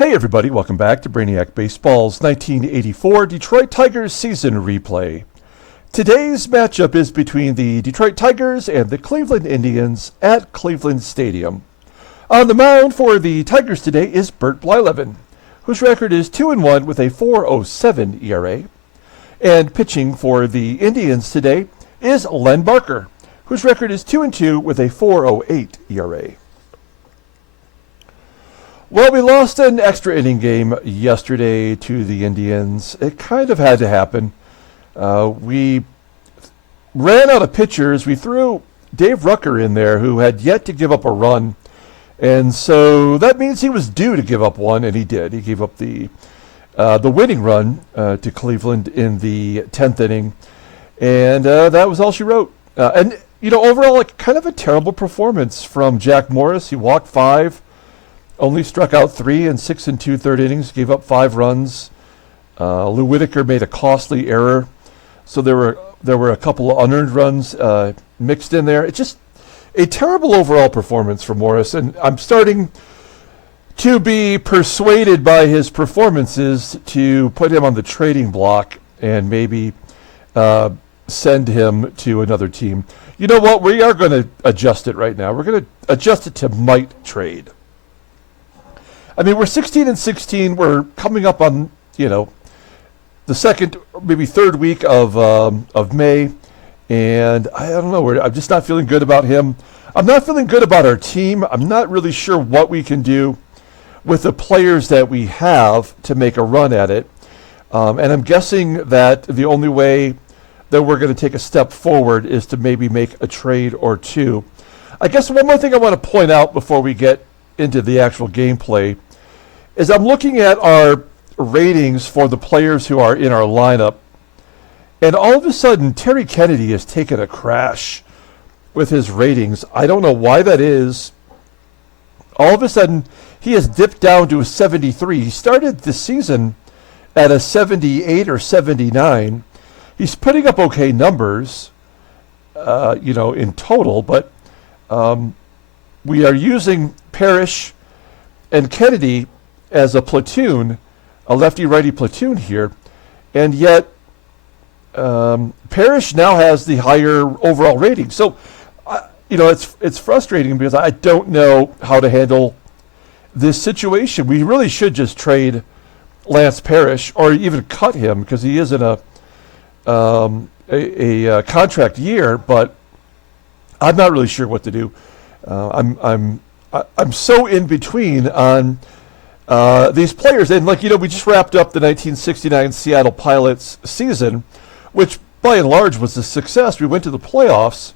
Hey everybody, welcome back to Brainiac Baseball's 1984 Detroit Tigers season replay. Today's matchup is between the Detroit Tigers and the Cleveland Indians at Cleveland Stadium. On the mound for the Tigers today is Bert Blyleven, whose record is 2-1 with a 4.07 ERA. And pitching for the Indians today is Len Barker, whose record is 2-2 with a 4.08 ERA. Well, we lost an extra inning game yesterday to the Indians. It kind of had to happen. We ran out of pitchers. We threw Dave Rucker in there, who had yet to give up a run. And so that means he was due to give up one, and he did. He gave up the winning run to Cleveland in the 10th inning. And that was all she wrote. And, overall, kind of a terrible performance from Jack Morris. He walked 5. Only struck out 3 in 6 2/3 innings, gave up 5 runs. Lou Whitaker made a costly error, so there were a couple of unearned runs mixed in there. It's just a terrible overall performance from Morris, and I'm starting to be persuaded by his performances to put him on the trading block and maybe send him to another team. You know what? We are going to adjust it right now. We're going to adjust it to might trade. I mean, we're 16-16. We're coming up on, the second, maybe third week of May, and I don't know. I'm just not feeling good about him. I'm not feeling good about our team. I'm not really sure what we can do with the players that we have to make a run at it. And I'm guessing that the only way that we're going to take a step forward is to maybe make a trade or two. I guess one more thing I want to point out before we get into the actual gameplay is I'm looking at our ratings for the players who are in our lineup, and all of a sudden Terry Kennedy has taken a crash with his ratings. I don't know why that is. All of a sudden he has dipped down to a 73. He started the season at a 78 or 79. He's putting up okay numbers, in total, but we are using Parrish and Kennedy as a platoon, a lefty-righty platoon here, and yet Parrish now has the higher overall rating. So, it's frustrating because I don't know how to handle this situation. We really should just trade Lance Parrish or even cut him because he is in a contract year, but I'm not really sure what to do. I'm so in between on these players, and we just wrapped up the 1969 Seattle Pilots season, which by and large was a success. We went to the playoffs,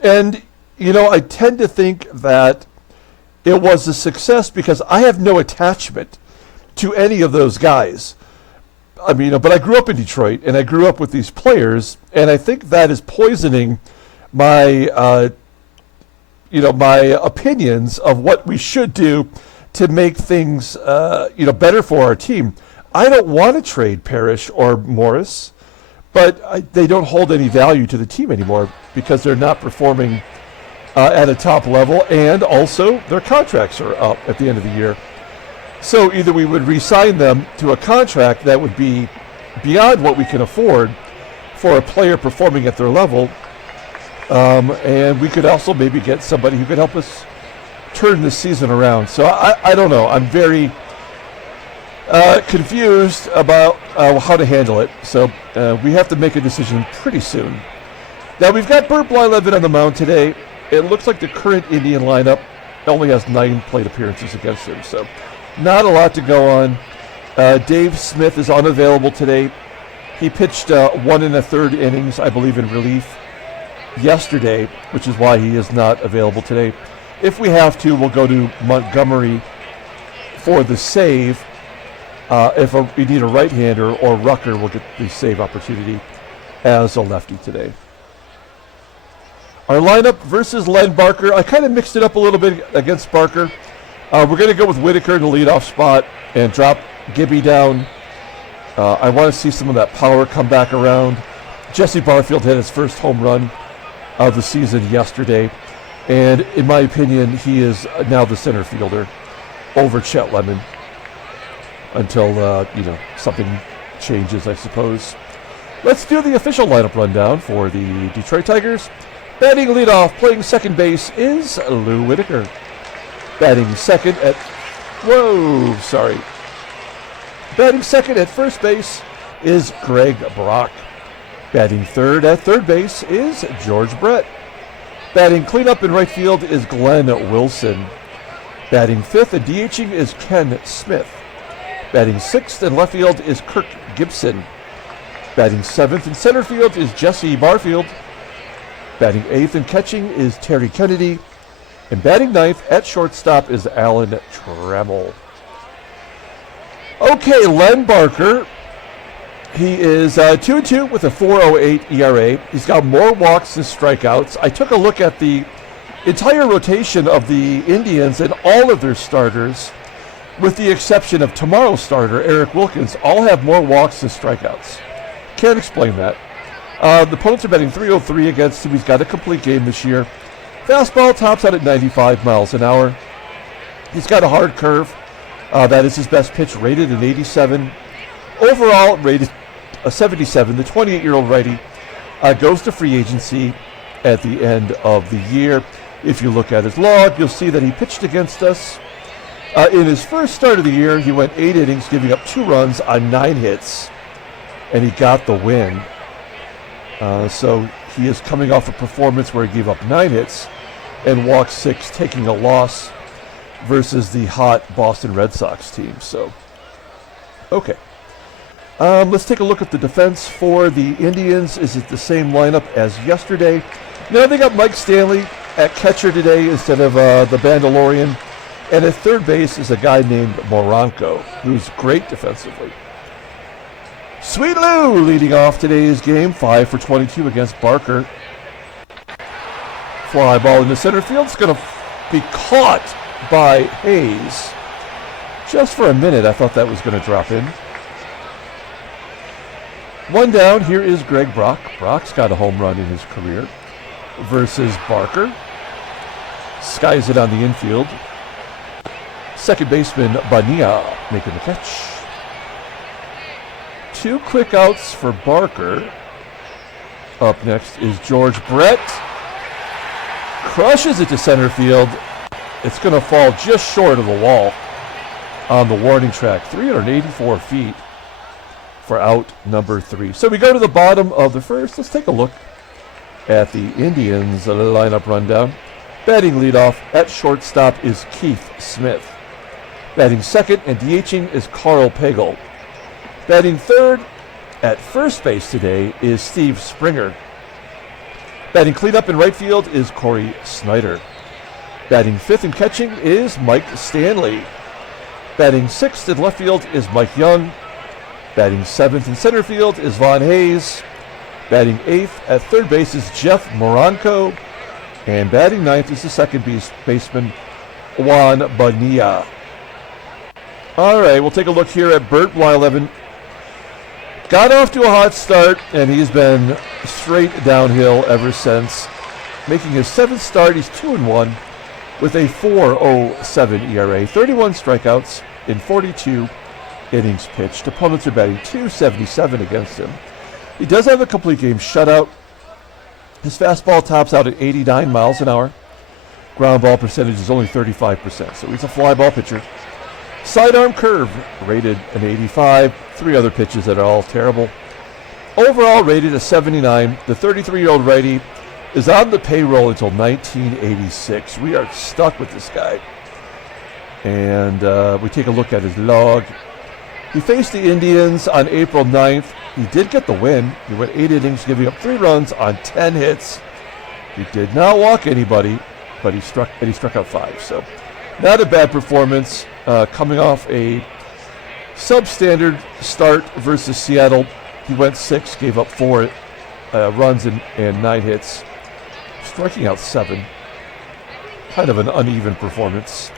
and I tend to think that it was a success because I have no attachment to any of those guys. I mean, but I grew up in Detroit, and I grew up with these players, and I think that is poisoning my my opinions of what we should do to make things, better for our team. I don't want to trade Parrish or Morris, but they don't hold any value to the team anymore because they're not performing at a top level, and also their contracts are up at the end of the year. So either we would re-sign them to a contract that would be beyond what we can afford for a player performing at their level, and we could also maybe get somebody who could help us turn this season around. So I don't know. I'm very confused about how to handle it. So we have to make a decision pretty soon. Now, we've got Bert Blyleven on the mound today. It looks like the current Indian lineup only has 9 plate appearances against him, so not a lot to go on. Dave Smith is unavailable today. He pitched 1 1/3 innings, I believe, in relief yesterday, which is why he is not available today. If we have to, we'll go to Montgomery for the save. If we need a right-hander, or Rucker will get the save opportunity as a lefty today. Our lineup versus Len Barker. I kind of mixed it up a little bit against Barker. We're going to go with Whitaker in the leadoff spot and drop Gibby down. I want to see some of that power come back around. Jesse Barfield had his first home run of the season yesterday, and in my opinion, he is now the center fielder over Chet Lemon. until, something changes, I suppose. Let's do the official lineup rundown for the Detroit Tigers. Batting leadoff, playing second base, is Lou Whitaker. Batting second at... Batting second at first base is Greg Brock. Batting third at third base is George Brett. Batting cleanup in right field is Glenn Wilson. Batting fifth and DHing is Ken Smith. Batting sixth in left field is Kirk Gibson. Batting seventh in center field is Jesse Barfield. Batting eighth and catching is Terry Kennedy. And batting ninth at shortstop is Alan Trammell. Okay, Len Barker. He is 2-2 with a 4.08 ERA. He's got more walks than strikeouts. I took a look at the entire rotation of the Indians, and all of their starters, with the exception of tomorrow's starter, Eric Wilkins, all have more walks than strikeouts. Can't explain that. The opponents are batting .303 against him. He's got a complete game this year. Fastball tops out at 95 miles an hour. He's got a hard curve. That is his best pitch, rated an 87. Overall, rated a 77. The 28-year-old righty goes to free agency at the end of the year. If you look at his log, you'll see that he pitched against us. In his first start of the year, he went 8 innings, giving up 2 runs on 9 hits, and he got the win. So he is coming off a performance where he gave up 9 hits and walked 6, taking a loss versus the hot Boston Red Sox team. So, okay. Let's take a look at the defense for the Indians. Is it the same lineup as yesterday? No, they got Mike Stanley at catcher today instead of the Bandalorian. And at third base is a guy named Moronko, who's great defensively. Sweet Lou leading off today's game, 5 for 22 against Barker. Fly ball into center field. It's going to be caught by Hayes. Just for a minute, I thought that was going to drop in. One down, here is Greg Brock. Brock's got a home run in his career versus Barker. Skies it on the infield. Second baseman Bonillla making the catch. 2 quick outs for Barker. Up next is George Brett. Crushes it to center field. It's going to fall just short of the wall on the warning track. 384 feet for out number 3. So we go to the bottom of the first. Let's take a look at the Indians lineup rundown. Batting leadoff at shortstop is Keith Smith. Batting second and DHing is Karl PAGEL. Batting third at first base today is Steve Springer. Batting cleanup in right field is Cory SNYDER. Batting fifth and catching is Mike Stanley. Batting sixth in left field is Mike Young. Batting seventh in center field is Von Hayes. Batting eighth at third base is Jeff Moronko. And batting ninth is the second baseman, Juan Bonilla. All right, we'll take a look here at Bert Blyleven. Got off to a hot start, and he's been straight downhill ever since. Making his 7th start, he's 2-1 with a 4.07 ERA, 31 strikeouts in 42 innings pitched. Opponents are batting .277 against him. He does have a complete game shutout. His fastball tops out at 89 miles an hour. Ground ball percentage is only 35%, so he's a fly ball pitcher. Sidearm curve, rated an 85. 3 other pitches that are all terrible. Overall rated a 79. The 33-year-old righty is on the payroll until 1986. We are stuck with this guy. And we take a look at his log. He faced the Indians on April 9th. He did get the win. He went 8 innings, giving up 3 runs on 10 hits. He did not walk anybody, but he struck out 5. So not a bad performance. Coming off a substandard start versus Seattle. He went 6, gave up 4 runs and 9 hits, striking out 7. Kind of an uneven performance.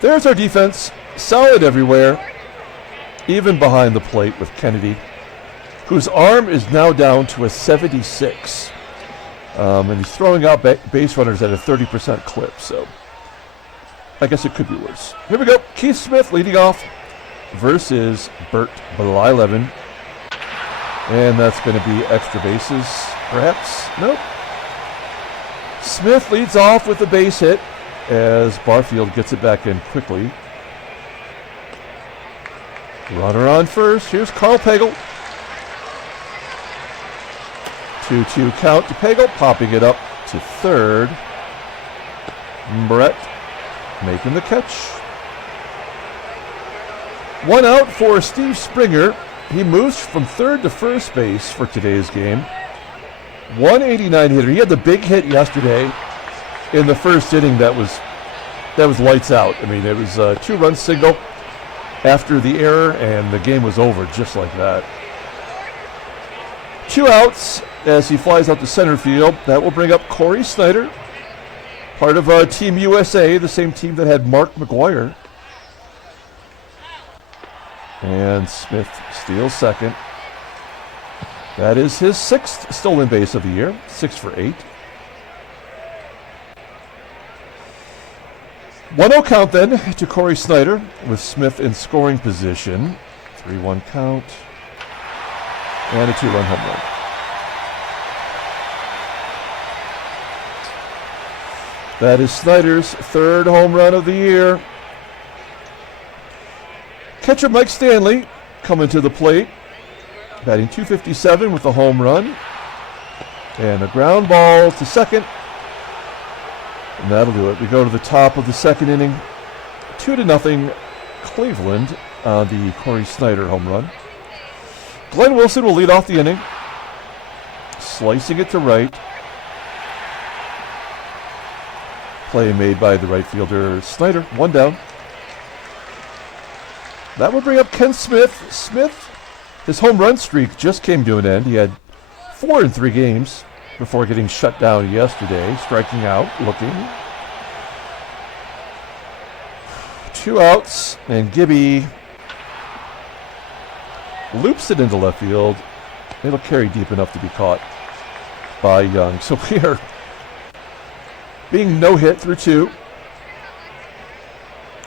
There's our defense. Solid everywhere, even behind the plate with Kennedy, whose arm is now down to a 76. And he's throwing out base runners at a 30% clip, so I guess it could be worse. Here we go. Keith Smith leading off. versus Bert Blyleven. And that's going to be extra bases, perhaps? Nope. Smith leads off with a base hit as Barfield gets it back in quickly. Runner on first. Here's Karl PAGEL. 2-2 count to PAGEL, popping it up to third. Bert making the catch. One out for Steve Springer. He moves from third to first base for today's game. 189 hitter. He had the big hit yesterday in the first inning that was lights out. I mean, it was a 2-run single after the error, and the game was over just like that. 2 outs as he flies out to center field. That will bring up Cory SNYDER, part of Team USA, the same team that had Mark McGuire. And Smith steals second. That is his 6th stolen base of the year, 6 for 8. 1-0 count then to Cory SNYDER with Smith in scoring position. 3-1 count and a 2-run home run. That is SNYDER's 3rd home run of the year. Catcher Mike Stanley coming to the plate, batting .257 with a home run. And a ground ball to second. And that'll do it. We go to the top of the second inning. 2-0 Cleveland on the Cory SNYDER home run. Glenn Wilson will lead off the inning. Slicing it to right. Play made by the right fielder SNYDER. 1 down. That will bring up Ken Smith. Smith, his home run streak just came to an end. He had 4 in 3 games before getting shut down yesterday. Striking out, looking. 2 outs, and Gibby loops it into left field. It'll carry deep enough to be caught by Young. So we are being no hit through 2.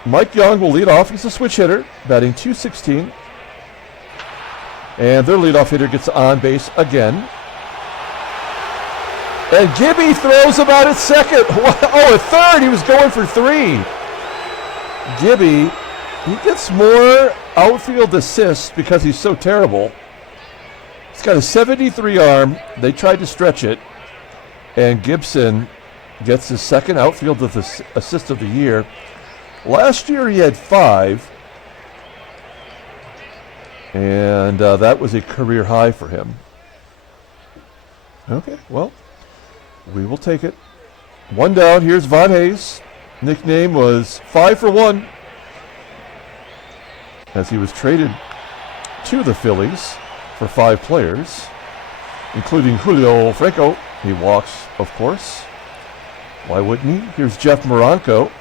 Mike Young will lead off. He's a switch hitter, batting .216. And their leadoff hitter gets on base again. And Gibby throws him out at second. Oh, at third, he was going for 3. Gibby, he gets more outfield assists because he's so terrible. He's got a 73 arm. They tried to stretch it. And GIBSON gets his 2nd outfield assist of the year. Last year he had 5, and that was a career high for him. Okay, well, we will take it. 1 down, here's Von Hayes. Nickname was 5 for 1 as he was traded to the Phillies for 5 players, including Julio Franco. He walks, of course. Why wouldn't he? Here's Jeff Moronko.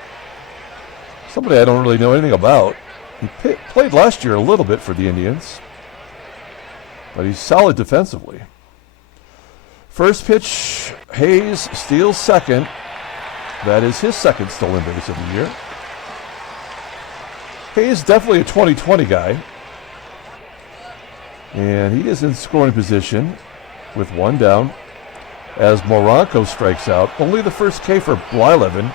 Somebody I don't really know anything about. He played last year a little bit for the Indians, but he's solid defensively. First pitch, Hayes steals second. That is his 2nd stolen base of the year. Hayes definitely a 2020 guy. And he is in scoring position with 1 down as Moronko strikes out. Only the first K for Blyleven.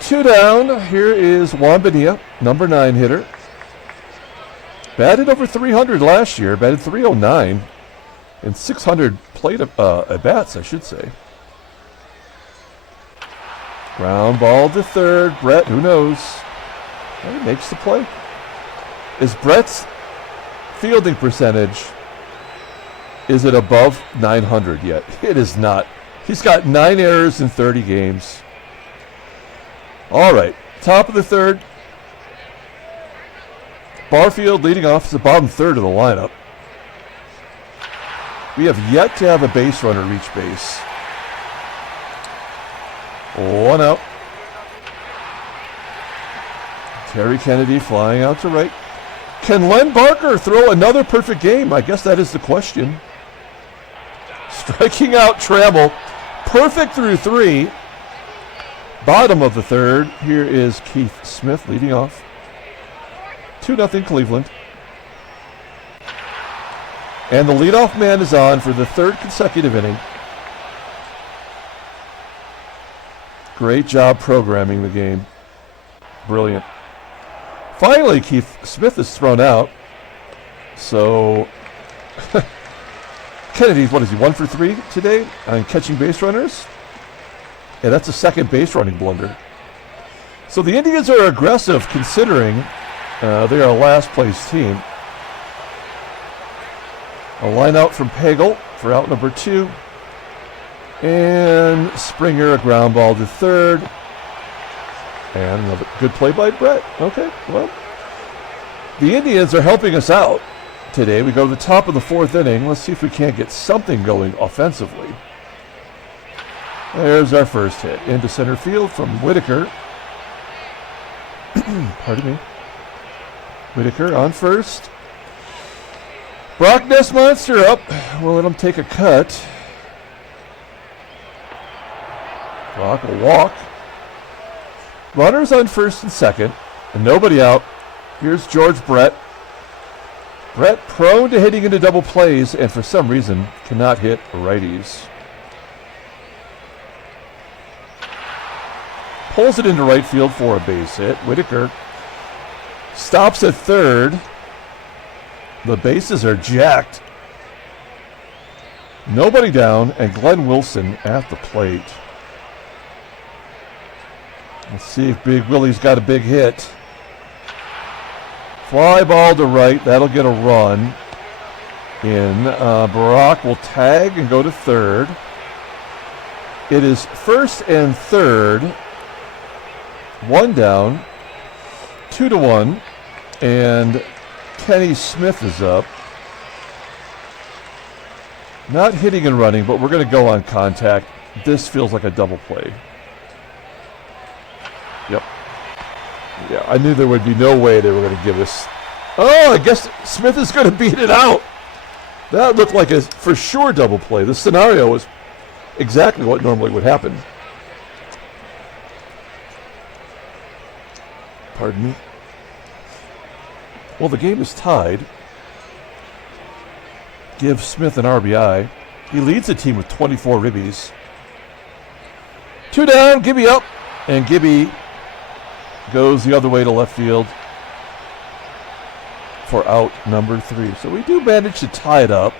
2 down. Here is Juan, number 9 hitter. Batted over 300 last year. Batted .309 and 600 plate at bats, I should say. Ground ball to third. Brett, who knows? He makes the play. Is Brett's fielding percentage, is it above 900 yet? It is not. He's got 9 errors in 30 games. All right, top of the 3rd. Barfield leading off as the bottom 3rd of the lineup. We have yet to have a base runner reach base. 1 out. Terry Kennedy flying out to right. Can Len Barker throw another perfect game? I guess that is the question. Striking out TRAMMELL. Perfect through 3. Bottom of the third, here is Keith Smith leading off. 2-0 Cleveland. And the leadoff man is on for the third consecutive inning. Great job programming the game. Brilliant. Finally, Keith Smith is thrown out. So, Kennedy's, what is he, 1 for 3 today on catching base runners? Yeah, that's a second base running blunder. So the Indians are aggressive considering they are a last place team. A line out from PAGEL for out number 2. And Springer, a ground ball to third. And another good play by Bert. Okay, well, the Indians are helping us out today. We go to the top of the 4th inning. Let's see if we can't get something going offensively. There's our first hit into center field from Whitaker. Pardon me. Whitaker on first. Brock Ness Monster up. We'll let him take a cut. Brock will walk. Runners on first and second, and nobody out. Here's George Brett. Brett prone to hitting into double plays, and for some reason cannot hit righties. Pulls it into right field for a base hit. Whitaker stops at third. The bases are jacked. Nobody down, and Glenn Wilson at the plate. Let's see if Big Willie's got a big hit. Fly ball to right. That'll get a run in. Barack will tag and go to third. It is first and third. 1 down. 2-1. And Kenny Smith is up. Not hitting and running, but we're going to go on contact. This feels like a double play. Yep. Yeah, I knew there would be no way they were going to give us. Oh, I guess Smith is going to beat it out. That looked like a for sure double play. The scenario was exactly what normally would happen. Pardon me. Well, the game is tied. Give Smith an RBI. He leads the team with 24 ribbies. 2 down, Gibby up, and Gibby goes the other way to left field for out number 3. So we do manage to tie it up.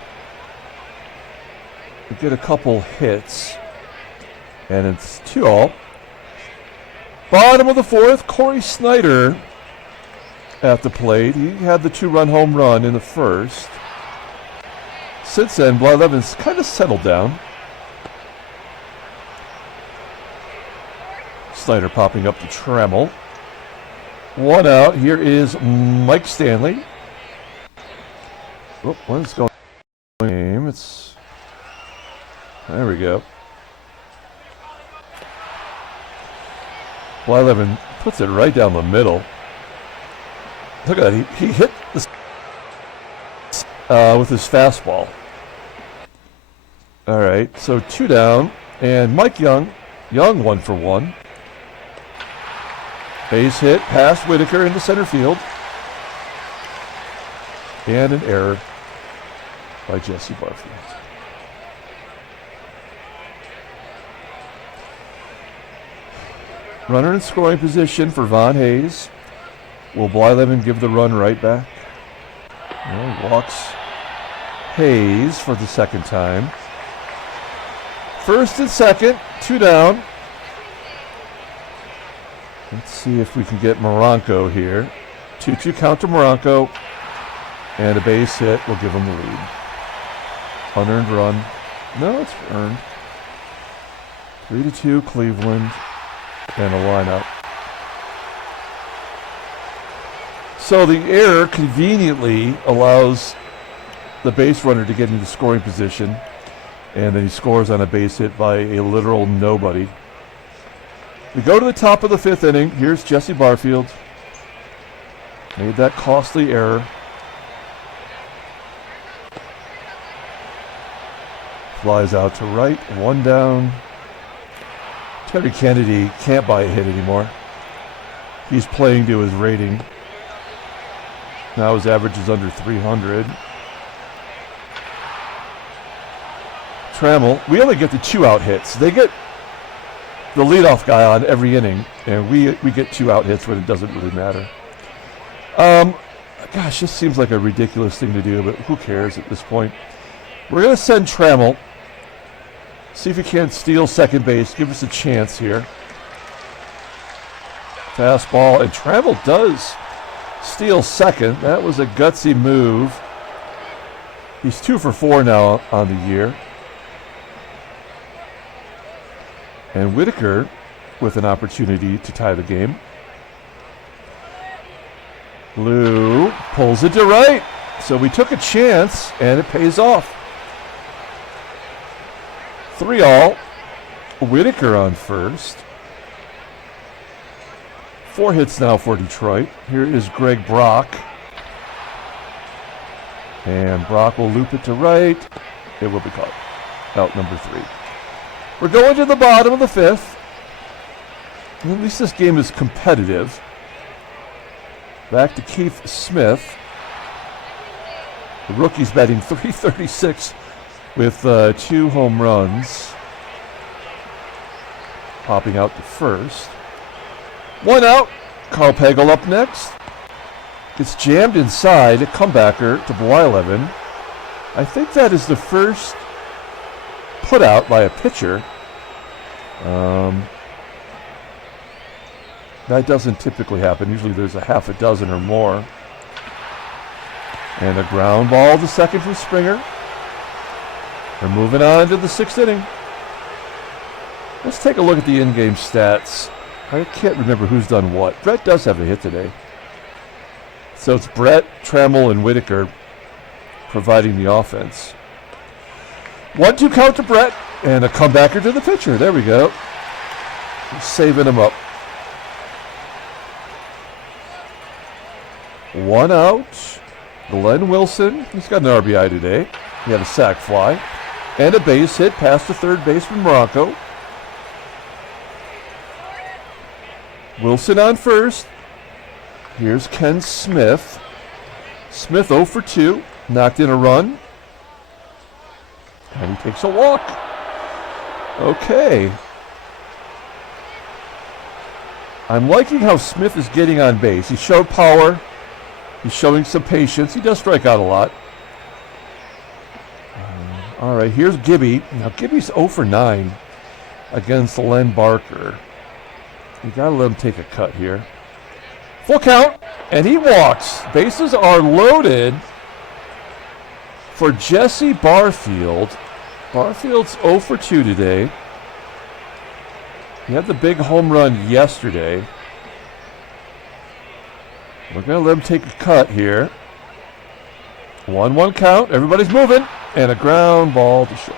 We get a couple hits, and it's 2-all. Bottom of the 4th, Cory SNYDER at the plate. He had the 2-run home run in the first. Since then, Blyleven's kind of settled down. SNYDER popping up to TRAMMELL. 1 out. Here is Mike Stanley. Oh, what's going on? It's there we go. Blyleven puts it right down the middle. Look at that. He hit this with his fastball. All right, so 2 down, and Mike Young 1 for 1. Base hit past Whitaker into center field. And an error by Jesse Barfield. Runner in scoring position for Von Hayes. Will Blyleven give the run right back? No, walks Hayes for the second time. First and second, 2 down. Let's see if we can get MORONKO here. 2-2 count to MORONKO. And a base hit will give him the lead. Unearned run. No, it's earned. 3-2 Cleveland. And a lineup. So the error conveniently allows the base runner to get into scoring position. And then he scores on a base hit by a literal nobody. We go to the top of the 5th inning. Here's Jesse Barfield. Made that costly error. Flies out to right. 1 down. Terry Kennedy can't buy a hit anymore. He's playing to his rating. Now his average is under 300. Trammell, we only get the 2-out hits. They get the leadoff guy on every inning, and we get 2-out hits when it doesn't really matter. Gosh, this seems like a ridiculous thing to do, but who cares at this point? We're going to send Trammell. See if he can't steal second base. Give us a chance here. Fastball, and Trammell does steal second. That was a gutsy move. He's 2 for 4 now on the year. And Whitaker with an opportunity to tie the game. Lou pulls it to right. So we took a chance, and it pays off. 3-all. Whitaker on first. 4 hits now for Detroit. Here is Greg Brock. And Brock will loop it to right. It will be caught. Out number 3. We're going to the bottom of the 5th. At least this game is competitive. Back to Keith Smith. The rookie's batting .336 with 2 home runs. Popping out to first. 1 out. Karl PAGEL up next. Gets jammed inside. A comebacker to Blyleven. I think that is the first put out by a pitcher. That doesn't typically happen. Usually there's a half a dozen or more. And a ground ball to second from Springer. We're moving on to the 6th inning. Let's take a look at the in-game stats. I can't remember who's done what. Brett does have a hit today. So it's Brett, Trammell, and Whitaker providing the offense. 1-2 count to Brett, and a comebacker to the pitcher. There we go. Saving him up. 1 out. Glenn Wilson. He's got an RBI today. He had a sac fly. And a base hit past the third baseman, Moronko. Wilson on first. Here's Ken Smith. Smith 0 for 2. Knocked in a run. And he takes a walk. Okay. I'm liking how Smith is getting on base. He showed power. He's showing some patience. He does strike out a lot. All right, here's Gibby. Now, Gibby's 0 for 9 against Len Barker. You got to let him take a cut here. Full count, and he walks. Bases are loaded for Jesse Barfield. Barfield's 0 for 2 today. He had the big home run yesterday. We're going to let him take a cut here. 1-1 count. Everybody's moving. And a ground ball to short.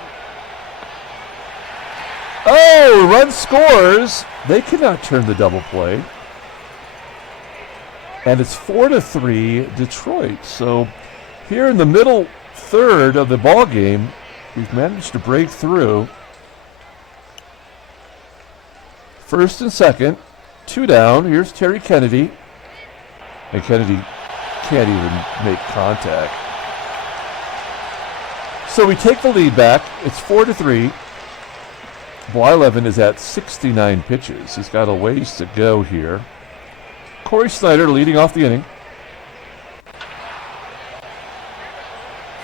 Oh, run scores. They cannot turn the double play. And it's 4-3 Detroit. So here in the middle third of the ball game, we've managed to break through. First and second, 2 down. Here's Terry Kennedy. And Kennedy can't even make contact. So we take the lead back. It's 4-3. Blyleven is at 69 pitches. He's got a ways to go here. Cory SNYDER leading off the inning.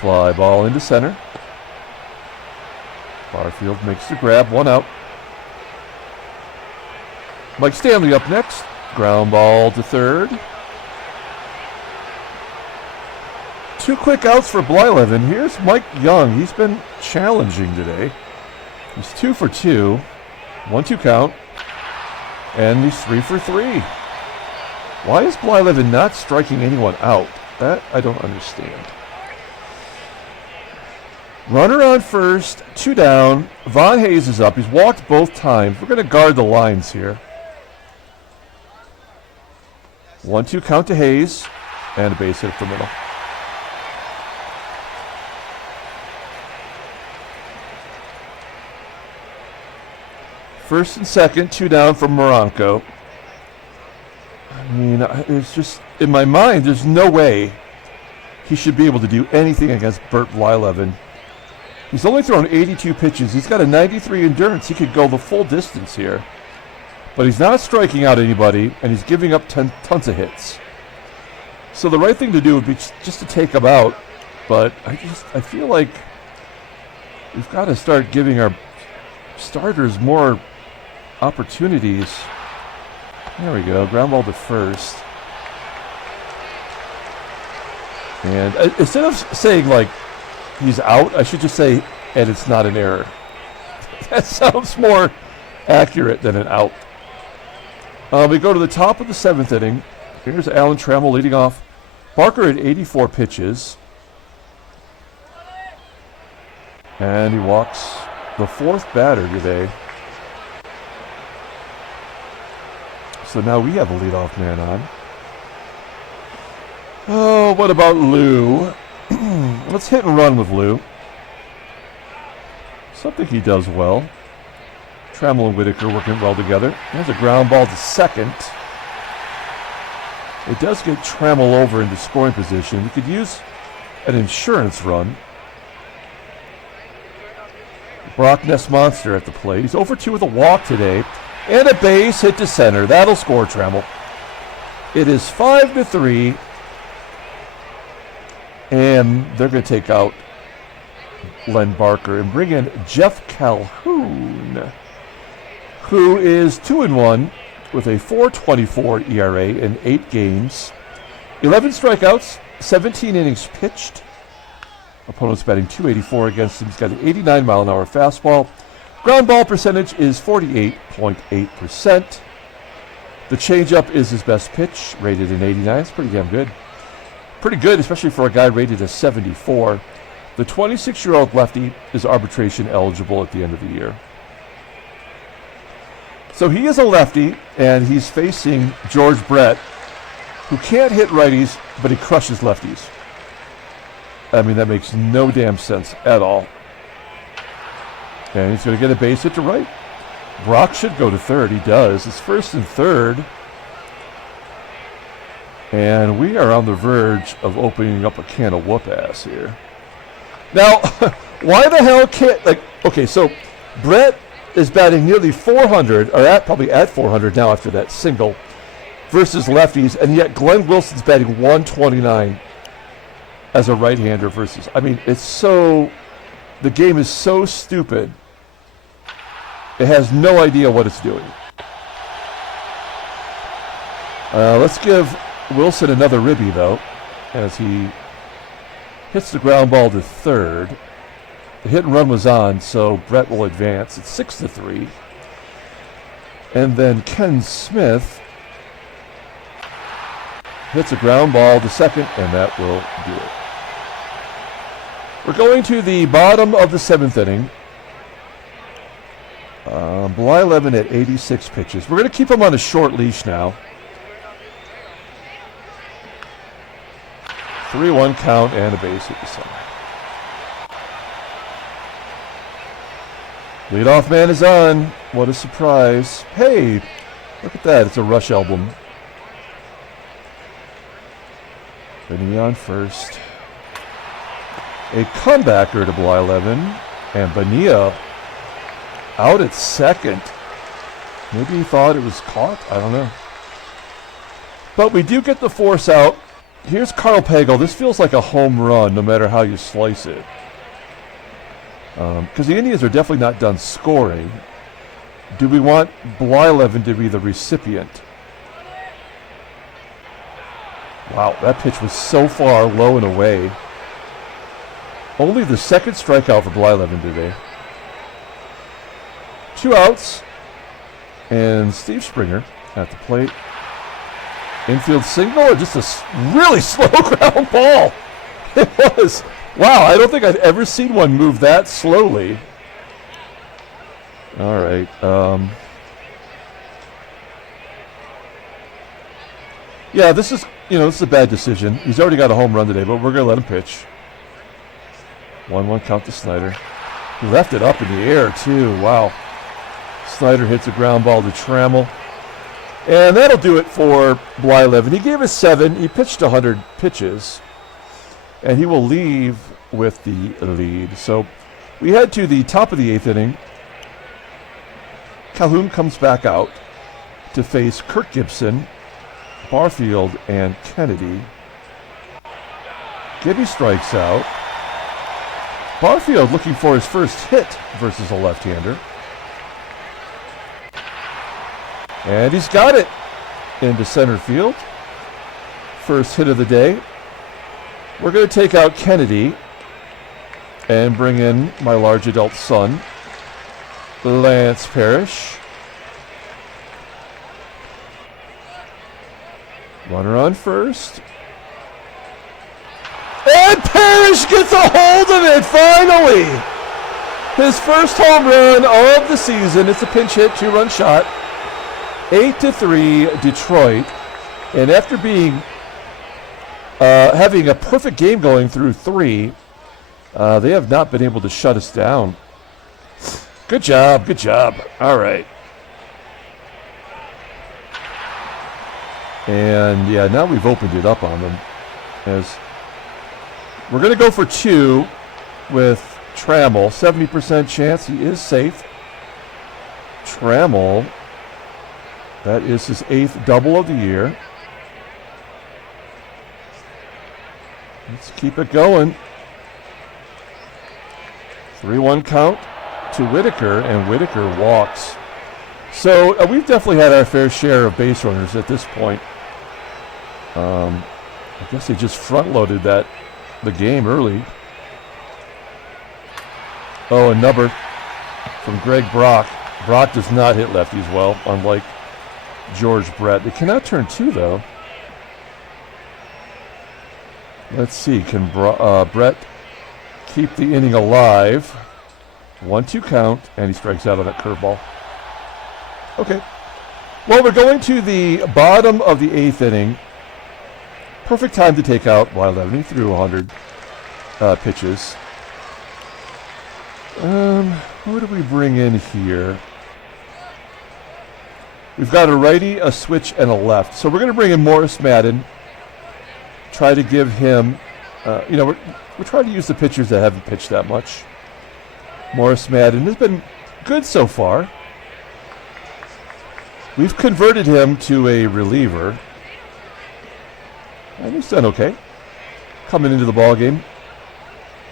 Fly ball into center. Barfield makes the grab. 1 out. Mike Stanley up next. Ground ball to third. 2 quick outs for Blyleven. Here's Mike Young. He's been challenging today. He's 2 for 2. 1-2 count. And he's 3 for 3. Why is Blyleven not striking anyone out? That I don't understand. Runner on first. 2 down. Von Hayes is up. He's walked both times. We're going to guard the lines here. 1-2 count to Hayes. And a base hit up the middle. First and second, 2 down from Moronko. I mean, it's just, in my mind, there's no way he should be able to do anything against Bert Blyleven. He's only thrown 82 pitches. He's got a 93 endurance. He could go the full distance here. But he's not striking out anybody, and he's giving up tons of hits. So the right thing to do would be just to take him out. But I feel like we've got to start giving our starters more opportunities. There we go. Ground ball to first. And instead of saying, like, he's out, I should just say, and it's not an error. That sounds more accurate than an out. We go to the top of the 7th inning. Here's Alan Trammell leading off. Barker at 84 pitches. And he walks the 4th batter today. So now we have a leadoff man on. Oh, what about Lou? Let's hit and run with Lou. Something he does well. Trammell and Whitaker working well together. There's a ground ball to second. It does get Trammell over into scoring position. We could use an insurance run. Brock Ness Monster at the plate. He's over 2 with a walk today. And a base hit to center. That'll score Trammell. It is 5-3. And they're going to take out Len Barker and bring in Jeff Calhoun, who is 2-1 with a 4.24 ERA in 8 games, 11 strikeouts, 17 innings pitched. Opponent's batting .284 against him. He's got an 89-mile-an-hour fastball. Ground ball percentage is 48.8%. The changeup is his best pitch, rated an 89. It's pretty damn good. Pretty good, especially for a guy rated a 74. The 26-year-old lefty is arbitration eligible at the end of the year. So he is a lefty, and he's facing George Brett, who can't hit righties, but he crushes lefties. I mean, that makes no damn sense at all. And he's going to get a base hit to right. Brock should go to third. He does. It's first and third. And we are on the verge of opening up a can of whoop-ass here. Now, why the hell can't, like, okay, so Brett is batting nearly 400, or probably at 400 now after that single, versus lefties, and yet Glenn Wilson's batting 129 as a right-hander versus, I mean, it's so, the game is so stupid, it has no idea what it's doing. Let's give Wilson another ribby, though, as he hits the ground ball to third. The hit and run was on, so Brett will advance. It's 6-3. And then Ken Smith hits a ground ball to second, and that will do it. We're going to the bottom of the 7th inning. Blyleven at 86 pitches. We're going to keep him on a short leash now. 3-1 count and a base hit to center. Leadoff man is on. What a surprise. Hey, look at that. It's a Rush album. Vinny on first. A comebacker to Blyleven. And Bonilla out at second. Maybe he thought it was caught. I don't know. But we do get the force out. Here's Karl PAGEL. This feels like a home run no matter how you slice it. Because the Indians are definitely not done scoring. Do we want Blyleven to be the recipient? Wow, that pitch was so far low and away. Only the second strikeout for Blyleven today. 2 outs. And Steve Springer at the plate. Infield single or just a really slow ground ball? It was. Wow, I don't think I've ever seen one move that slowly. All right. Yeah, this is a bad decision. He's already got a home run today, but we're going to let him pitch. 1-1 count to SNYDER. He left it up in the air, too. Wow. SNYDER hits a ground ball to Trammell. And that'll do it for Blyleven. He gave us 7. He pitched 100 pitches. And he will leave with the lead. So we head to the top of the 8th inning. Calhoun comes back out to face Kirk GIBSON, Barfield, and Kennedy. Gibby strikes out. Barfield looking for his first hit versus a left-hander. And he's got it into center field. First hit of the day. We're going to take out Kennedy and bring in my large adult son, Lance Parrish. Runner on first. And Parrish gets a hold of it, finally! His first home run of the season. It's a pinch hit, 2-run shot. 8-3 Detroit. And after being having a perfect game going through 3, they have not been able to shut us down. Good job, good job. All right. And yeah, now we've opened it up on them. As we're going to go for 2 with Trammell. 70% chance he is safe. Trammell, that is his 8th double of the year. Let's keep it going. 3-1 count to WHITAKER, and WHITAKER walks. So we've definitely had our fair share of base runners at this point. I guess they just front-loaded the game early. Oh, a number from Greg Brock. Brock does not hit lefties well, unlike George Brett. They cannot turn 2, though. Let's see, can Brett keep the inning alive? 1-2 count, and he strikes out on that curveball. Okay. Well, we're going to the bottom of the 8th inning. Perfect time to take out Blyleven. He threw 100 pitches. Who do we bring in here? We've got a righty, a switch, and a left. So we're going to bring in Morris Madden. Try to give him, we're trying to use the pitchers that haven't pitched that much. Morris Madden has been good so far. We've converted him to a reliever. And he's done okay. Coming into the ball game.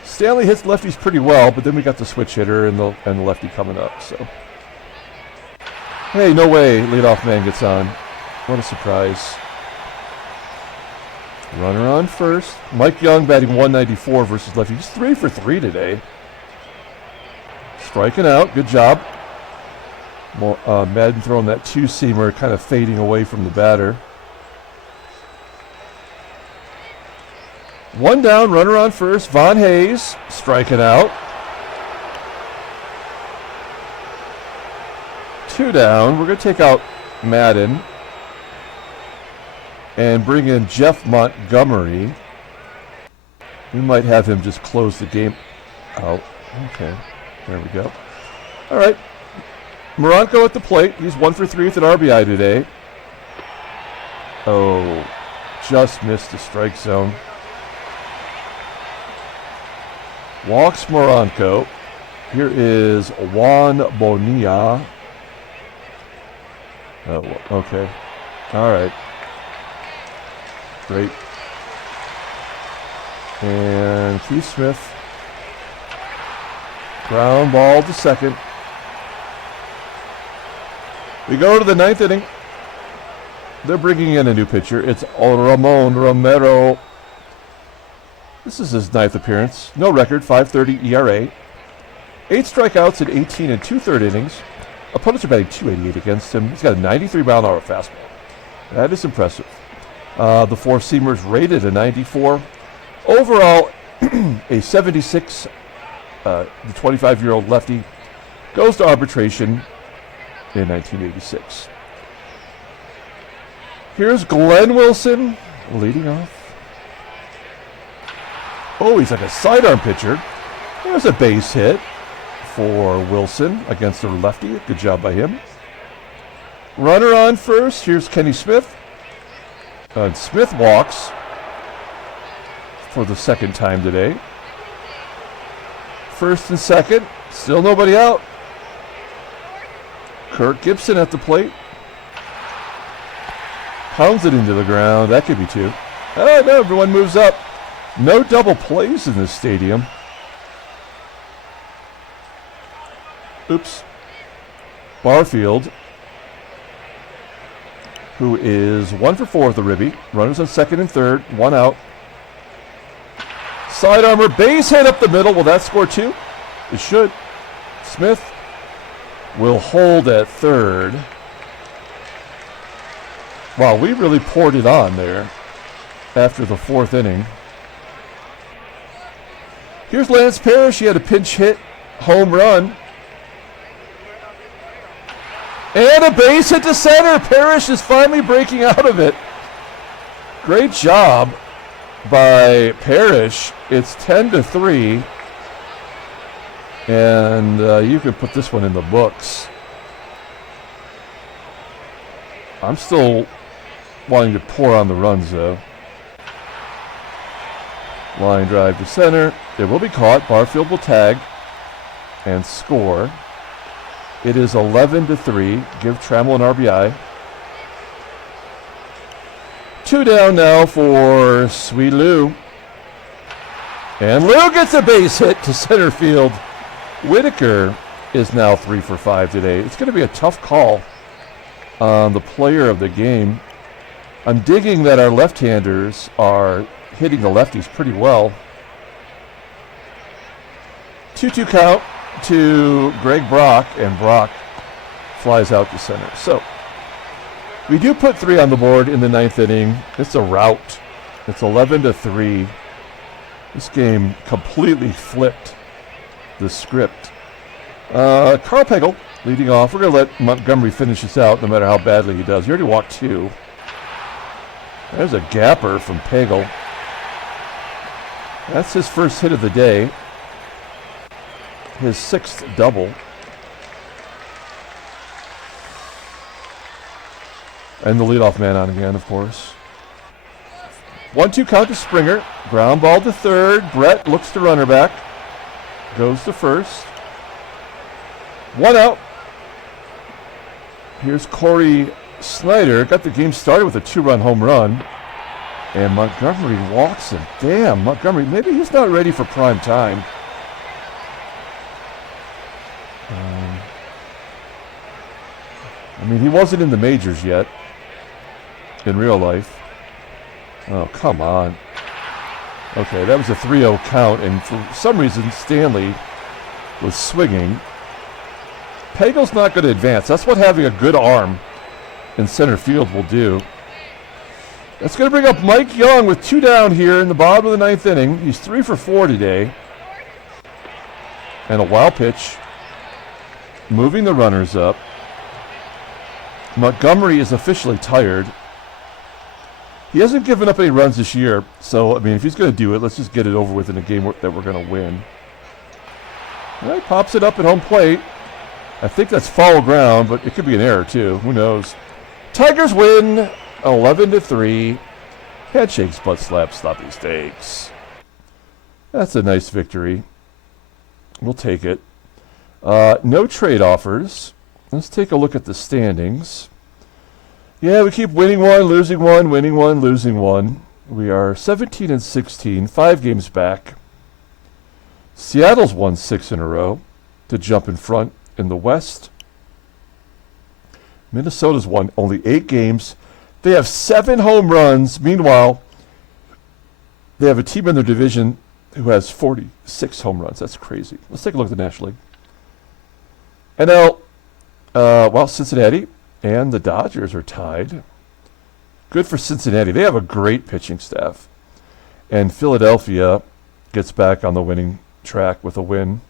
Stanley hits lefties pretty well, but then we got the switch hitter and the lefty coming up. So, hey, no way, leadoff man gets on. What a surprise! Runner on first. Mike Young batting 194 versus lefty. He's 3 for 3 today. Striking out. Good job. Madden throwing that 2-seamer, kind of fading away from the batter. 1 down, runner on first. Von Hayes striking out. 2 down. We're going to take out Madden and bring in Jeff Montgomery. We might have him just close the game out. Okay, there we go. All right. Moronko at the plate. He's 1 for 3 with an RBI today. Oh, just missed the strike zone. Walks Moronko. Here is Juan Bonilla. Oh, okay. All right. Great. And Keith Smith. Ground ball to second. We go to the 9th inning. They're bringing in a new pitcher. It's Ramon Romero. This is his 9th appearance. No record, 5.30 ERA. 8 strikeouts in 18 and 2/3 innings. Opponents are batting .288 against him. He's got a 93-mile-an-hour fastball. That is impressive. The 4-seamers rated a 94. Overall, a 76. The 25-year-old lefty goes to arbitration in 1986. Here's Glenn Wilson leading off. Oh, he's like a sidearm pitcher. There's a base hit. for Wilson against the lefty. Good job by him. Runner on first. Here's Kenny Smith. And Smith walks for the second time today. First and second. Still nobody out. Kirk GIBSON at the plate. Pounds it into the ground. That could be two. Oh, no, everyone moves up. No double plays in this stadium. Oops. Barfield, who is 1 for 4 with the ribby. Runners on second and third. One out. Side armor. Base hit up the middle. Will that score two? It should. Smith will hold at third. Wow, we really poured it on there after the fourth inning. Here's Lance Parrish. He had a pinch hit home run. And a base hit to center. Parrish is finally breaking out of it. Great job by Parrish. It's 10-3. And you could put this one in the books. I'm still wanting to pour on the runs, though. Line drive to center. It will be caught. Barfield will tag and score. It is 11-3. Give Trammell an RBI. 2 down now for Sweet Lou. And Lou gets a base hit to center field. Whitaker is now 3 for 5 today. It's going to be a tough call on the player of the game. I'm digging that our left-handers are hitting the lefties pretty well. 2-2 count to Greg Brock, and Brock flies out to center. So we do put 3 on the board in the 9th inning. It's a rout. It's 11-3. This game completely flipped the script. Karl PAGEL leading off. We're going to let Montgomery finish this out no matter how badly he does. He already walked 2. There's a gapper from PAGEL. That's his first hit of the day. His 6th double. And the leadoff man on again, of course. 1-2 count to Springer. Ground ball to third. Brett looks to runner back. Goes to first. 1 out. Here's Cory SNYDER. Got the game started with a 2-run home run. And Montgomery walks him. Damn, Montgomery. Maybe he's not ready for prime time. I mean, he wasn't in the majors yet. In real life. Oh, come on. Okay, that was a 3-0 count, and for some reason, Stanley was swinging. PAGEL's not going to advance. That's what having a good arm in center field will do. That's going to bring up Mike Young with 2 down here in the bottom of the 9th inning. He's 3 for 4 today. And a wild pitch. Moving the runners up. Montgomery is officially tired. He hasn't given up any runs this year, so, I mean, if he's going to do it, let's just get it over with in a game that we're going to win. All right, pops it up at home plate. I think that's foul ground, but it could be an error, too. Who knows? Tigers win 11-3. Handshakes, butt slaps, sloppy steaks. That's a nice victory. We'll take it. No trade offers. Let's take a look at the standings. Yeah, we keep winning one, losing one, winning one, losing one. We are 17-16, 5 games back. Seattle's won 6 in a row to jump in front in the West. Minnesota's won only 8 games. They have 7 home runs. Meanwhile, they have a team in their division who has 46 home runs. That's crazy. Let's take a look at the National League. And now, Cincinnati and the Dodgers are tied. Good for Cincinnati. They have a great pitching staff. And Philadelphia gets back on the winning track with a win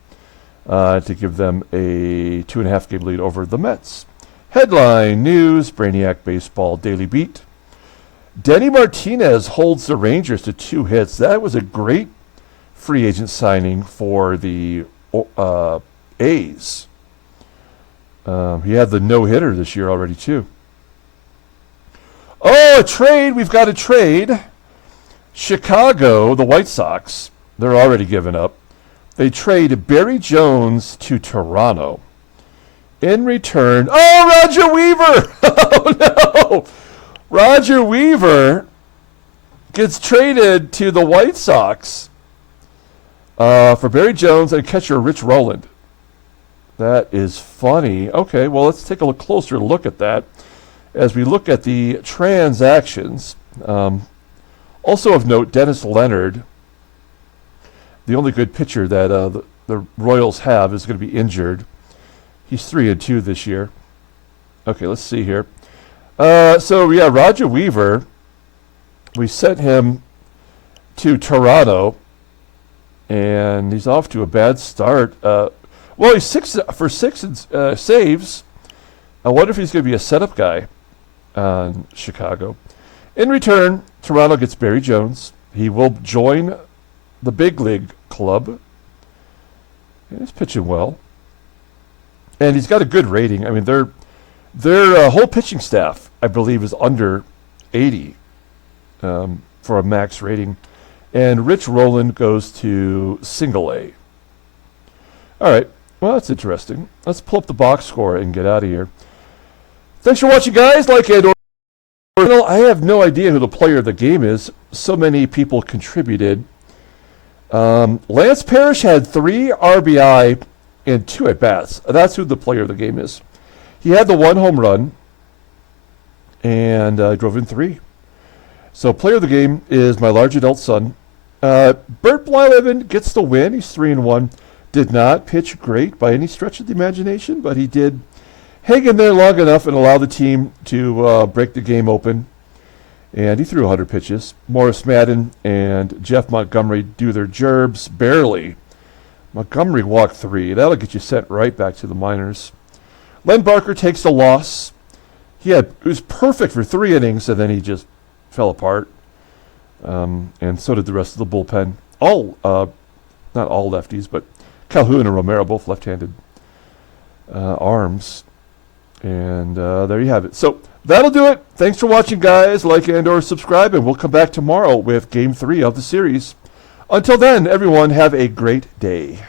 to give them a 2.5 game lead over the Mets. Headline news, Brainiac Baseball Daily Beat. Denny Martinez holds the Rangers to 2 hits. That was a great free agent signing for the A's. He had the no-hitter this year already, too. Oh, a trade. We've got a trade. Chicago, the White Sox, they're already given up. They trade Barry Jones to Toronto. In return, oh, Roger Weaver! Oh, no! Roger Weaver gets traded to the White Sox for Barry Jones and catcher Rich Rowland. That is funny. Okay, well, let's take a closer look at that as we look at the transactions. Also of note, Dennis Leonard, the only good pitcher that the Royals have, is going to be injured. He's 3-2 this year. Okay, let's see here. So, yeah, Roger Weaver, we sent him to Toronto, and he's off to a bad start. Well, he's 6 for 6 saves. I wonder if he's going to be a setup guy on Chicago. In return, Toronto gets Barry Jones. He will join the big league club. And he's pitching well. And he's got a good rating. I mean, their whole pitching staff, I believe, is under 80 for a max rating. And Rich Rowland goes to single A. All right. Well, that's interesting. Let's pull up the box score and get out of here. Thanks for watching, guys. Like and I have no idea who the player of the game is. So many people contributed. Lance Parrish had 3 RBI and 2 at-bats. That's who the player of the game is. He had the 1 home run and drove in 3. So player of the game is my large adult son. Bert Blyleven gets the win. He's 3-1. Did not pitch great by any stretch of the imagination, but he did hang in there long enough and allow the team to break the game open. And he threw 100 pitches. Morris Madden and Jeff Montgomery do their gerbs barely. Montgomery walked 3. That'll get you sent right back to the minors. Len Barker takes a loss. It was perfect for 3 innings, and then he just fell apart. And so did the rest of the bullpen. Not all lefties, but Calhoun and Romero, both left-handed arms. And there you have it. So that'll do it. Thanks for watching, guys. Like and or subscribe, and we'll come back tomorrow with Game 3 of the series. Until then, everyone, have a great day.